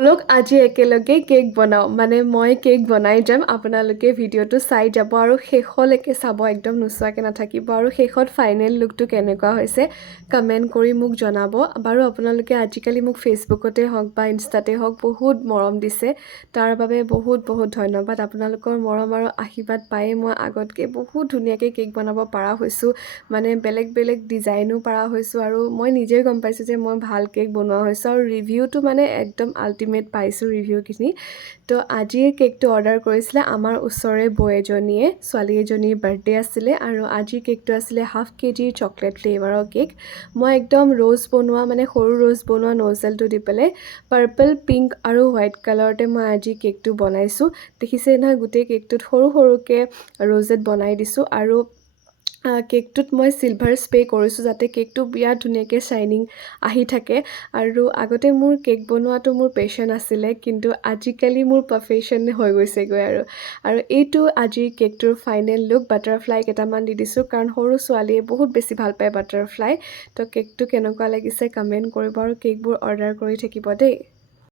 লোক আজি একেলগে কেক বনাওঁ মানে মই কেক বনাই যাম আপোনালোকে ভিডিঅ'টো চাই যাব আৰু শেষলৈকে চাব একদম নোচোৱাকৈ নাথাকিব আৰু শেষত ফাইনেল লুকটো কেনেকুৱা হৈছে কমেণ্ট কৰি মোক জনাব বাৰু আপোনালোকে আজিকালি মোক ফেচবুকতে হওক বা ইনষ্টাতে হওক বহুত মৰম দিছে তাৰ বাবে বহুত বহুত ধন্যবাদ আপোনালোকৰ মৰম আৰু আশীৰ্বাদ পায়ে মই আগতকৈ বহুত ধুনীয়াকৈ কেক বনাব পৰা হৈছোঁ মানে বেলেগ বেলেগ ডিজাইনো পৰা হৈছোঁ আৰু মই নিজেই গম পাইছোঁ যে মই ভাল কেক বনোৱা হৈছোঁ আৰু ৰিভিউটো মানে একদম আল্টিমেট পাইছোঁ ৰিভিউখিনি তো আজিৰ কেকটো অৰ্ডাৰ কৰিছিলে আমাৰ ওচৰৰে বৌ এজনীয়ে ছোৱালী এজনীৰ বাৰ্থডে আছিলে আৰু আজিৰ কেকটো আছিলে হাফ কেজিৰ চকলেট ফ্লেভাৰৰ কেক মই একদম ৰ'জ বনোৱা মানে সৰু ৰ'জ বনোৱা নজেলটো দি পেলাই পাৰ্পল পিংক আৰু হোৱাইট কালাৰতে মই আজি কেকটো বনাইছোঁ দেখিছে নহয় গোটেই কেকটোত সৰু সৰুকৈ ৰ'জেট বনাই দিছোঁ আৰু কেকটোত মই চিলভাৰ স্প্ৰে কৰিছোঁ যাতে কেকটো বিৰাট ধুনীয়াকৈ শ্বাইনিং আহি থাকে আৰু আগতে মোৰ কেক বনোৱাটো মোৰ পেশ্যন আছিলে কিন্তু আজিকালি মোৰ প্ৰফেশ্যন হৈ গৈছেগৈ আৰু এইটো আজিৰ কেকটোৰ ফাইনেল লুক বাটাৰফ্লাই কেইটামান দি দিছোঁ কাৰণ সৰু ছোৱালীয়ে বহুত বেছি ভাল পায় বাটাৰফ্লাই তো কেকটো কেনেকুৱা লাগিছে কমেণ্ট কৰিব আৰু কেকবোৰ অৰ্ডাৰ কৰি থাকিব দেই